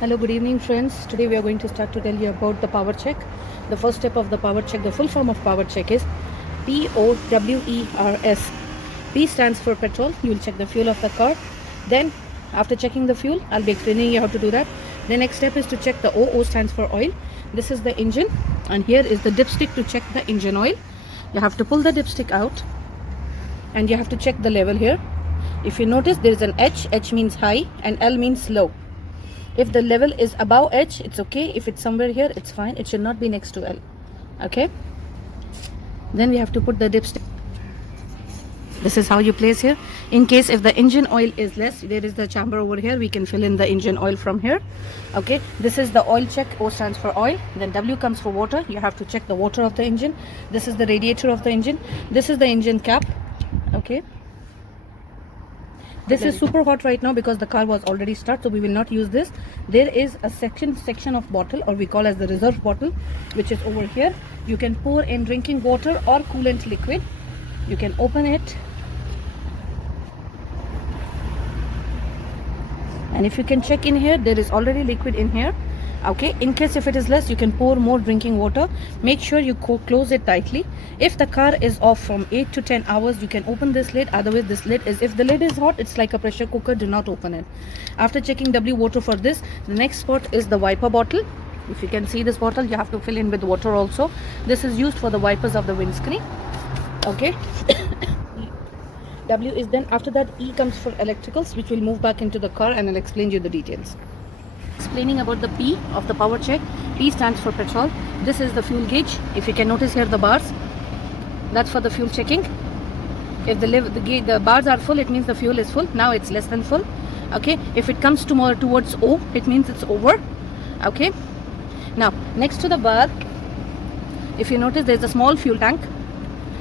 Hello, good evening friends. Today we are going to start to tell you about the power check. The first step of the power check, the full form of power check is POWERS. P stands for petrol. You will check the fuel of the car. Then after checking the fuel, I'll be explaining you how to do that. The next step is to check the O. O stands for oil. This is the engine, and here is the dipstick to check the engine oil. You have to pull the dipstick out and you have to check the level here. If you notice, there is an H. H means high and L means low. If the level is above H, it's okay. If it's somewhere here, it's fine. It should not be next to L. Okay. Then we have to put the dipstick. This is how you place here. In case if the engine oil is less, there is the chamber over here. We can fill in the engine oil from here. Okay. This is the oil check. O stands for oil. Then W comes for water. You have to check the water of the engine. This is the radiator of the engine. This is the engine cap. Okay. This is super hot right now because the car was already started, so we will not use this. There is a section of bottle, or we call as the reserve bottle, which is over here. You can pour in drinking water or coolant liquid. You can open it, and if you can check in here, there is already liquid in here. Okay, in case if it is less, you can pour more drinking water. Make sure you close it tightly. If the car is off from 8 to 10 hours, you can open this lid. Otherwise, this lid is, if the lid is hot, it's like a pressure cooker. Do not open it. After checking W water for this, the next spot is the wiper bottle. If you can see this bottle, you have to fill in with water also. This is used for the wipers of the windscreen. Okay. W is then, after that, E comes for electricals, which will move back into the car, and I'll explain you the details. Explaining about the P of the power check. P stands for petrol. This is the fuel gauge. If you can notice here the bars, that's for the fuel checking. If the bars are full, it means the fuel is full. Now it's less than full. Okay. If it comes towards O, it means it's over. Okay. Now next to the bar, if you notice, there's a small fuel tank,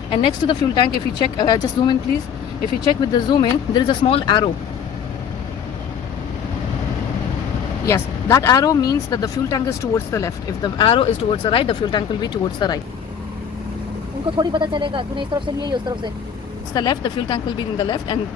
and next to the fuel tank, if you check, just zoom in please. If you check with the zoom in, there is a small arrow. Yes, that arrow means that the fuel tank is towards the left. If the arrow is towards the right, the fuel tank will be towards the right. It's the left, the fuel tank will be in the left, and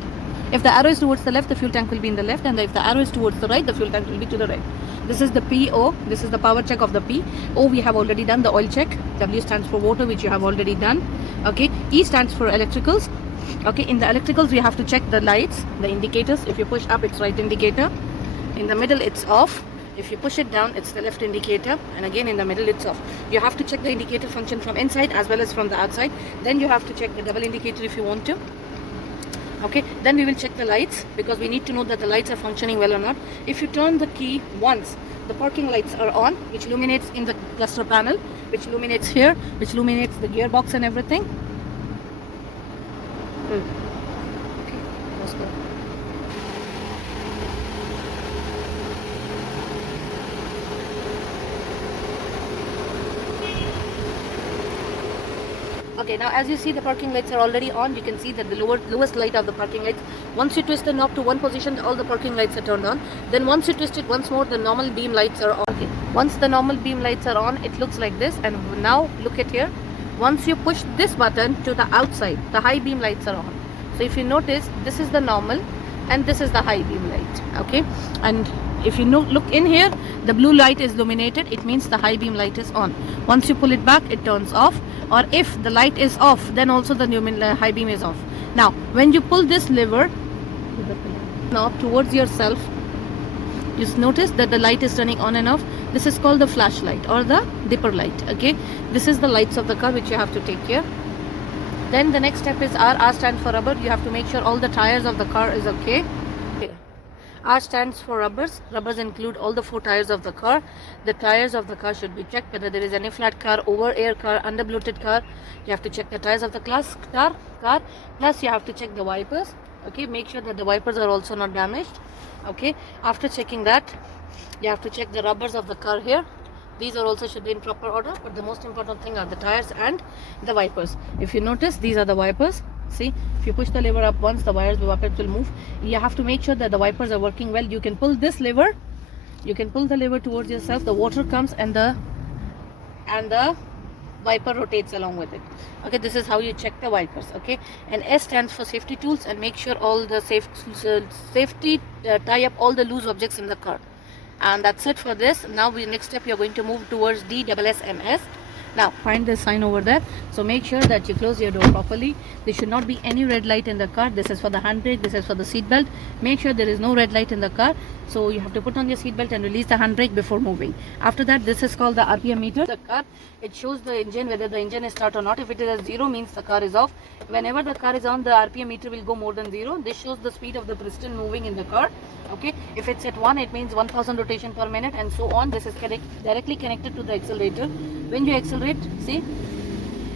if the arrow is towards the left, the fuel tank will be in the left, and if the arrow is towards the right, the fuel tank will be to the right. This is the PO. This is the power check of the P. O we have already done, the oil check. W stands for water, which you have already done. Okay. E stands for electricals. Okay. In the electricals, we have to check the lights, the indicators. If you push up, it's right indicator. In the middle, it's off. If you push it down, it's the left indicator, and again in the middle, it's off. You have to check the indicator function from inside as well as from the outside. Then you have to check the double indicator if you want to. Okay, then we will check the lights, because we need to know that the lights are functioning well or not. If you turn the key once, the parking lights are on, which illuminates in the cluster panel, which illuminates here, which illuminates the gearbox and everything. Okay, let's go. Okay, now as you see, the parking lights are already on. You can see that the lowest light of the parking lights. Once you twist the knob to one position, all the parking lights are turned on. Then once you twist it once more, the normal beam lights are on. Okay. Once the normal beam lights are on, it looks like this. And now look at here. Once you push this button to the outside, the high beam lights are on. So if you notice, this is the normal and this is the high beam light. Okay, and if you look in here, the blue light is illuminated. It means the high beam light is on. Once you pull it back, it turns off. Or if the light is off, then also the high beam is off. Now, when you pull this lever knob towards yourself, you notice that the light is turning on and off. This is called the flashlight or the dipper light. Okay, this is the lights of the car which you have to take care. Then the next step is R. R stands for rubber. You have to make sure all the tires of the car is okay. R stands for rubbers. Rubbers include all the 4 tires of the car. The tires of the car should be checked, whether there is any flat car, over air car, under bloated car. You have to check the tires of the car. Plus you have to check the wipers. Okay, make sure that the wipers are also not damaged. Okay, after checking that, you have to check the rubbers of the car here. These are also should be in proper order, but the most important thing are the tires and the wipers. If you notice, these are the wipers. See, if you push the lever up once, the wipers will move. You have to make sure that the wipers are working well. You can pull this lever. You can pull the lever towards yourself. The water comes and the wiper rotates along with it. Okay, this is how you check the wipers. Okay, and S stands for safety tools, and make sure all the safety tie up all the loose objects in the car. And that's it for this. Now next step you're going to move towards DSSMS. Now find the sign over there, so make sure that you close your door properly. There should not be any red light in the car. This is for the handbrake, this is for the seat belt. Make sure there is no red light in the car, so you have to put on your seat belt and release the handbrake before moving. After that, this is called the RPM meter. The car, it shows the engine, whether the engine is start or not. If it is at 0 means the car is off. Whenever the car is on, the RPM meter will go more than 0. This shows the speed of the piston moving in the car. Okay, if it's at 1, it means 1000 rotation per minute, and so on. This is directly connected to the accelerator. When you accelerate, see,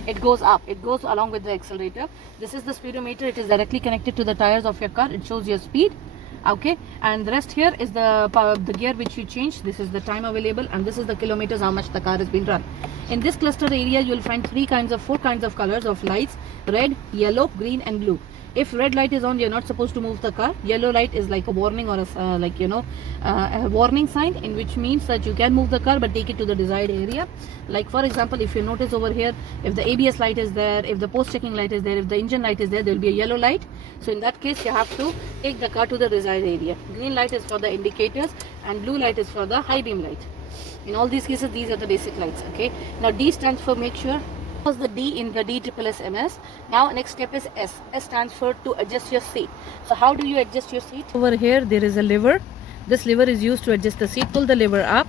it goes up, it goes along with the accelerator. This is the speedometer. It is directly connected to the tires of your car. It shows your speed. Okay, and the rest here is the gear which you change. This is the time available, and this is the kilometers, how much the car has been run. In this cluster area, you will find four kinds of colors of lights: red, yellow, green and blue. If red light is on, you're not supposed to move the car. Yellow light is like a warning, or a warning sign, in which means that you can move the car but take it to the desired area. Like for example, if you notice over here, if the ABS light is there, if the post checking light is there, if the engine light is there, there will be a yellow light. So in that case, you have to take the car to the desired area. Green light is for the indicators and blue light is for the high beam light. In all these cases, these are the basic lights. Okay, now D stands for make sure. Was the D in the DSSMS. Now next step is S. S stands for to adjust your seat. So how do you adjust your seat? Over here there is a lever. This lever is used to adjust the seat. Pull the lever up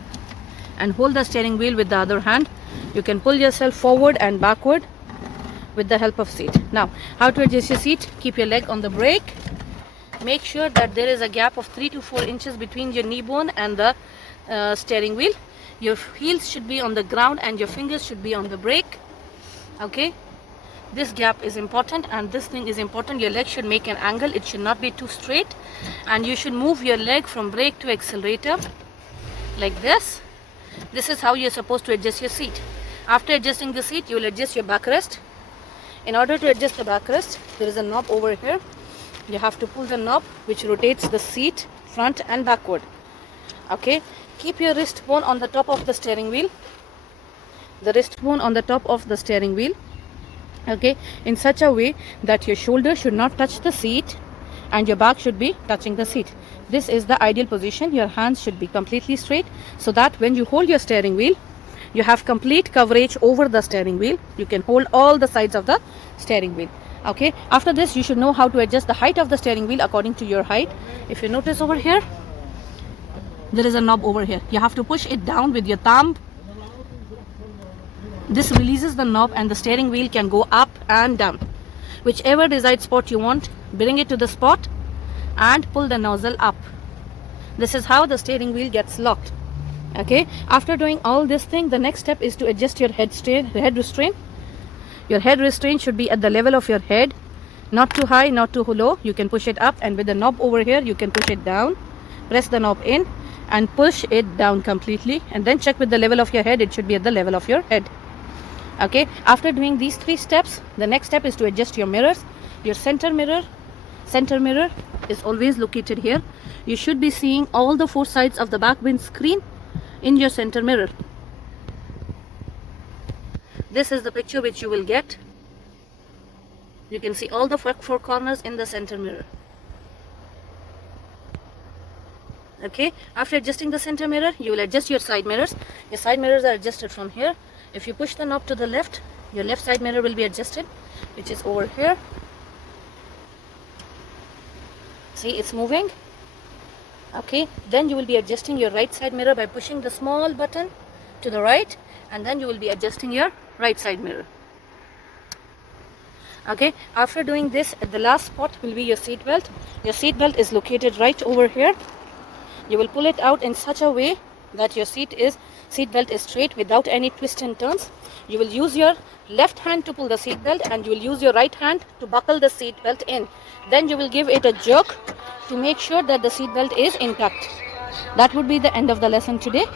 and hold the steering wheel with the other hand. You can pull yourself forward and backward with the help of seat. Now how to adjust your seat? Keep your leg on the brake. Make sure that there is a gap of 3 to 4 inches between your knee bone and the steering wheel. Your heels should be on the ground and your fingers should be on the brake. Okay, this gap is important, and this thing is important. Your leg should make an angle. It should not be too straight, and you should move your leg from brake to accelerator like this. This is how you're supposed to adjust your seat. After adjusting the seat, you will adjust your backrest. In order to adjust the backrest, there is a knob over here. You have to pull the knob, which rotates the seat front and backward. Okay, keep your wrist bone on the top of the steering wheel. The wrist bone on the top of the steering wheel, okay, in such a way that your shoulder should not touch the seat and your back should be touching the seat. This is the ideal position. Your hands should be completely straight, so that when you hold your steering wheel, you have complete coverage over the steering wheel. You can hold all the sides of the steering wheel. Okay, after this, you should know how to adjust the height of the steering wheel according to your height. If you notice over here, there is a knob over here. You have to push it down with your thumb. This releases the knob and the steering wheel can go up and down. Whichever desired spot you want, bring it to the spot and pull the nozzle up. This is how the steering wheel gets locked. Okay, after doing all this thing, the next step is to adjust your head restraint. Your head restraint should be at the level of your head, not too high, not too low. You can push it up, and with the knob over here, you can push it down. Press the knob in and push it down completely, and then check with the level of your head. It should be at the level of your head. Okay, after doing these 3 steps, the next step is to adjust your mirrors. Your center mirror is always located here. You should be seeing all the 4 sides of the back windscreen in your center mirror. This is the picture which you will get. You can see all the 4 corners in the center mirror. Okay, after adjusting the center mirror, you will adjust your side mirrors. Your side mirrors are adjusted from here. If you push the knob to the left, your left side mirror will be adjusted, which is over here. See, it's moving. Okay, then you will be adjusting your right side mirror by pushing the small button to the right, and then you will be adjusting your right side mirror. Okay, after doing this, the last spot will be your seat belt. Your seat belt is located right over here. You will pull it out in such a way that your seat belt is straight without any twists and turns. You will use your left hand to pull the seat belt, and you will use your right hand to buckle the seat belt in. Then you will give it a jerk to make sure that the seat belt is intact. That would be the end of the lesson today.